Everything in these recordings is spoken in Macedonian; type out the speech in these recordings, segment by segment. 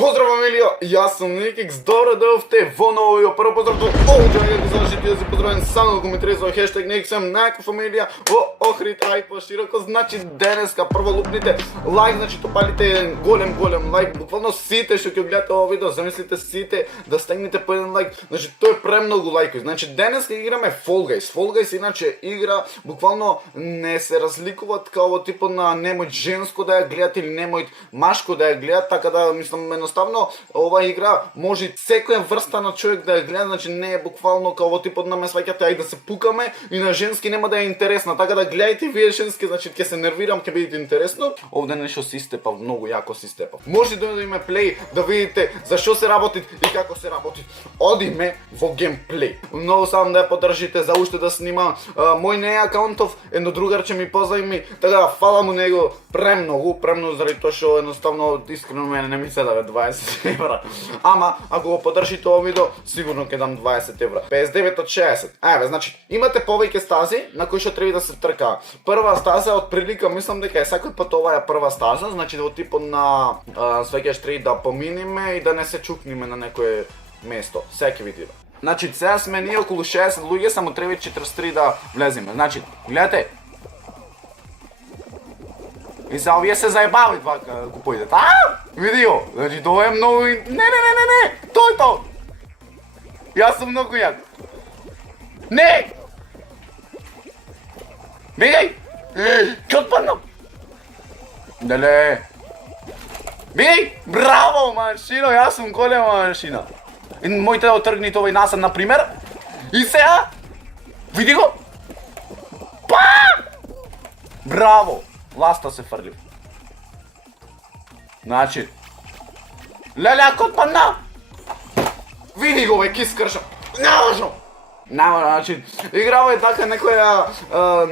Pozdrav familijo, jaz sem Nikix, dobro dovte v novo, prvo pozdrav do ovdje, jak zažiti, jaz pozdravljam samo komentarij hashtag Nikixem, neka familija, ohrit, aj po široko, znači deneska, prvo lupnite like, znači to palite golem like, bukvalno site što ki gledate ovo video, zamislite site da stegnete po jedan like, znači to je premnogo lajkovi, znači deneska igrame Fall Guys, Fall Guys inače igra, bukvalno ne se razlikovat kao tipo na nemoj žensko da je gledat ili nemoj maško da je gledat, tako da mislim jednostavno ova igra može всекоја vrsta na čovjek da je gleda, znači ne je bukvalno kao tipo da me svakate aj da se pukаме и на ženski nema da je interesna, tako da gledajte вие ženski, znači ќе се нервирам, ќе бидете интересно. Овде нешто се истепав, многу јако се истепав. Може да има плей да видите зашо се работи и како се работи. Одиме во геймплей. Многу сам да ја поддржите за уште да снимам мој не е акаунтов, едно другарче ми позајми, така да фала му него премногу заради тоа што едноставно искрено мене не ми се даде 20 евра. Ама ако го поддржите ова видео, сигурно ќе дам 20 евра. 59 од 60. Еве, значи имате повеќе стази на кои што треба да се трка. Прва стаза од прилика, мислам дека е секој пат ова е прва стаза, значи во типот на свеќаш треба да поминиме и да не се чукниме на некое место. Секи видиме. Значи сега сме ние околу 60 луѓе, само треба 43 да влеземе. Значи, гледате. И за овие се заебали два купоидете. Види го. Значи тоа е многу... Не. Тој то. Јас сум многу јак. Не! Бегај! Ке отпаднам! Дале! Бегај! Браво, машино! Јас сум голема машина. И мојте да отргнете овој насад, например. И сега! Види го! Па! Браво! Ласта се фрлив. Значи... Леле, ако отпадна! Види го, бе, ки скршам! Наважно! Значи, играва е така некоја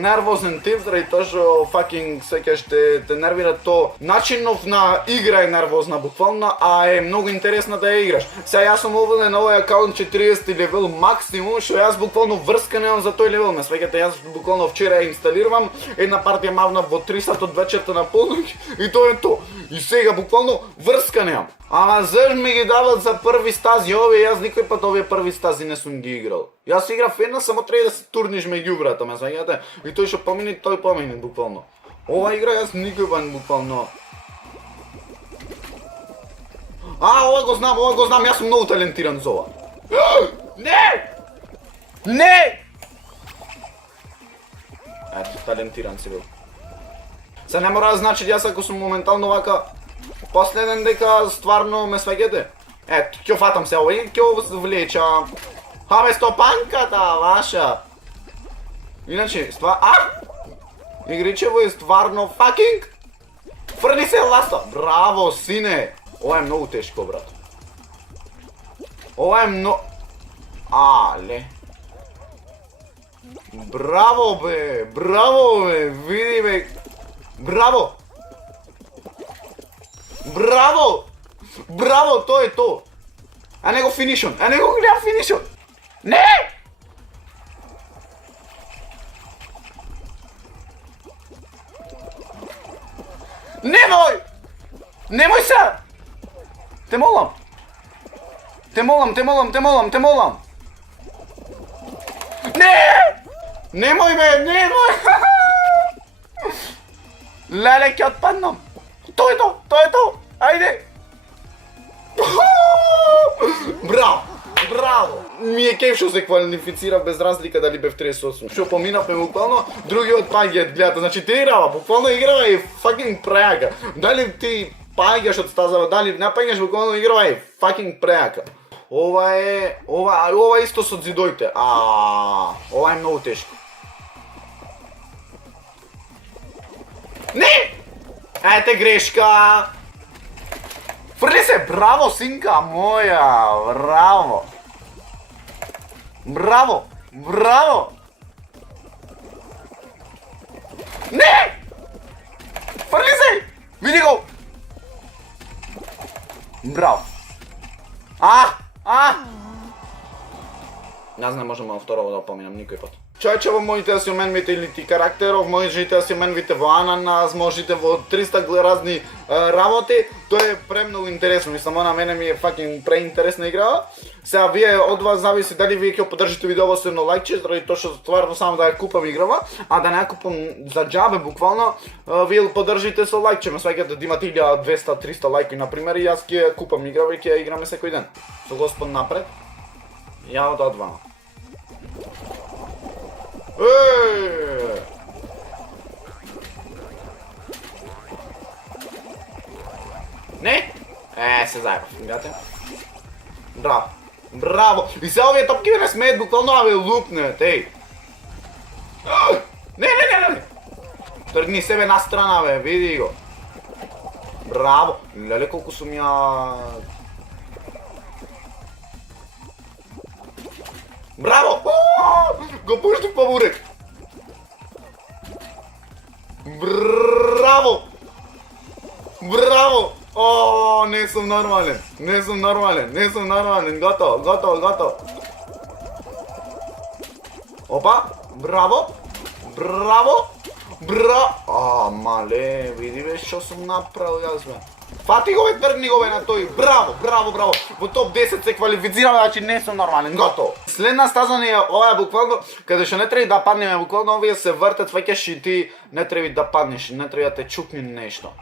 нервозен тип, заради тоа што факинг секогаш те нервира то. Начинов на игра е нервозна буквално, а е многу интересна да ја играш. Сега јас сум овде на овој акаунт 40 левел максимум, што јас буквално врска немам за тој левел. Ме свеќате, јас буквално вчера ја инсталирам, една партија мавна во 3 сат од вечерта на полнок и тоа е то. И сега буквално врска немам. Ама заш ми ги дават за први стази овие, јас никој пат овие први стази не сум ги играл. Јас играв една, само треба да се турниш меѓу брата, ме сваѓате? И тој што помини, тој помини буквално. Ова игра јас никој пат буквално. Ова го знам, јас сум многу талентиран за ова. Не! Ето, талентиран си бил. Се не мора да значи јас ако сум моментално вака последен дека стварно ме сваѓате. Ето, ќе фатам се ова и ќе влечам. Абе, стопанката ваша! Иначе, игричево е стварно факинг! Фрли се ласта! Браво, сине! Ова е многу тешко, брат. Ова е многу... Але... Браво, бе! Види, бе! Браво! Браво, тоа е то! А не го финишон! Гледам финишон! Не! Немој се! Те молам! Не! Немој бе! Леле, ќе отпаднам! Тоа е то! Ајде! Браво! Ми е кеф што се квалифицира без разлика дали бев 38. Што поминавме буквално, другиот паѓа гледате. Значи ти играва, буквално играва е факинг прејака. Дали ти паѓаш од стазава, дали не паѓаш, буквално играва е факинг прејака. Ова исто со зидоите. Ова е многу тешко. Не! Ете грешка! Фрли се, браво, синка моја, браво! Не! Фрли се! Види го! Браво! Јас не можам на второво да поминам никој пат. Човече, можете да си оменвите или ти карактеров, можете да си оменвите во ананас, можете во 300 разни работи. Тоа е премногу интересно, мислам, на мене ми е fucking преинтересна игра. Сега вие од вас зависи дали вие ќе поддржите видео со едно лајкче, заради тоа што стварно само да ја купам играва, а да не ја купам за џабе буквално, вие поддржите со лајкче, ме сваќате да имате 1200-300 лајки на пример и јас ќе ја купам играва и ќе ја играме секој ден. Со Господ напред. Ја од одвама. Не? Се заебав, видите? Браво. Браво! И сега овие топки не смеят буквално да ме лупнат, ей! Не! Тргни себе на страна, бе, види го. Браво! Леле колко сум ја... Браво! Го пуштив по бурек! Браво! Браво! О, не сум нормален, готово. Опа, браво! Мале, види бе што сум направил јас бе. Фати го бе, тргни го бе на тој, браво! Во топ 10 се квалифицирам, значи не сум нормален, готово. Следна стаза ни е ова буквално, каде што не треба да паднеме, буквално овие се вртат, фаќаш и ти не треба да паднеш, не треба да те чукне нешто.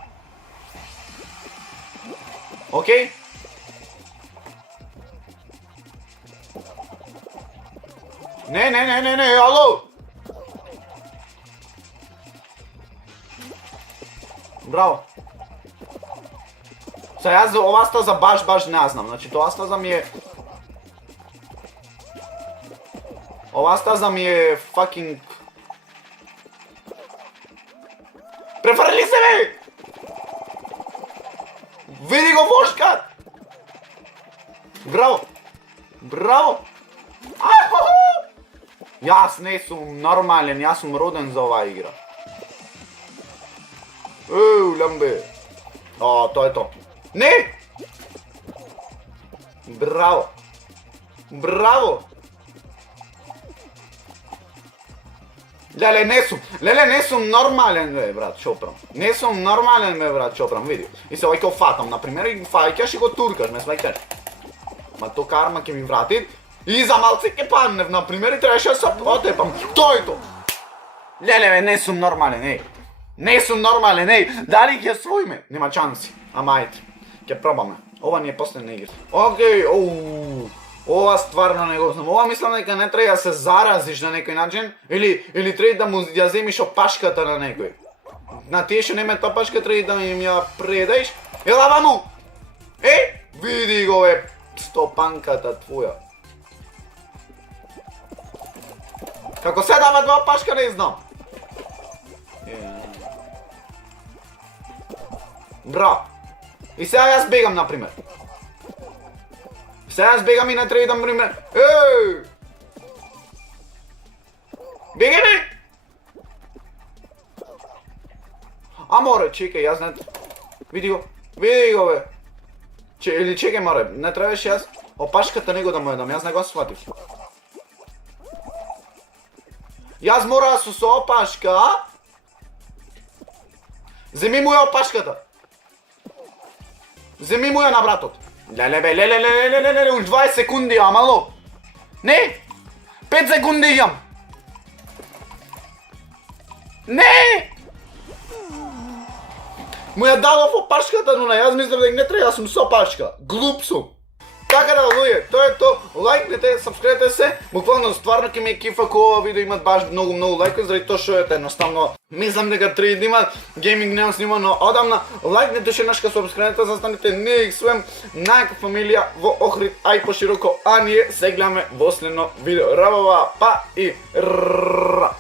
Окей? Не, ало! Браво! Сега јас за ова стаза баш не знам, значи тоа стаза ми е... Ова стаза ми е fucking... Префрли се бе! Види го вошкат! Браво! Јас не сум нормален, јас сум роден за оваа игра. Лямбе! Тоа е тоа. Не! Браво! Леле, не сум нормален, бе, брат, чопрам. Не сум нормален, бе, брат, чопрам, види. И се овај фатам, например, и фаќаш и го туркаш, ме сваќаш. Ма то карма ќе ми врати. И за малце ќе паднев, например, и требаше да се отепам. Тој то! Леле, бе, не сум нормален, ей. Дали ќе своиме? Нема чанси. Ама ајде, ќе пробаме. Ова ни е последна игра. Окей, ова стварно не го знам. Ова мислам дека не треба да се заразиш на некој начин, или треба да му ја земиш опашката на некој. На тие што немаат опашка треба да им ја предаеш. Ела ваму! Види го бе, стопанката твоја. Како се дават во опашка не знам. Браво. И сега јас бегам, например. И не треба да мример. Бегај бе! Море, чекај, јас не... Види го бе. Или чекај, море, не требаше јас опашката него да му ја дам, јас не го сватив. Јас мора со опашка. Земи му ја опашката. Земи му ја на братот. Леле, уж 20 секунди, амало. Не! 5 секунди имам. Не! Му ја дадов опашката, но јас мислам дека не треба, јас сум со опашка. Глуп сум. Така да, луѓе, тоа е тоа. Лајкнете, сабскрибете се. Буквално стварно ќе ми е кифа ако ова видео имат баш многу лајкови, заради тоа што едноставно мислам дека треба да има гейминг немам снимано одамна. Лајкнете шенашка, сабскрибете, застанете ние свем најака фамилија во Охрид, ај пошироко, а ние се гледаме во следно видео. Рабава, па и ра.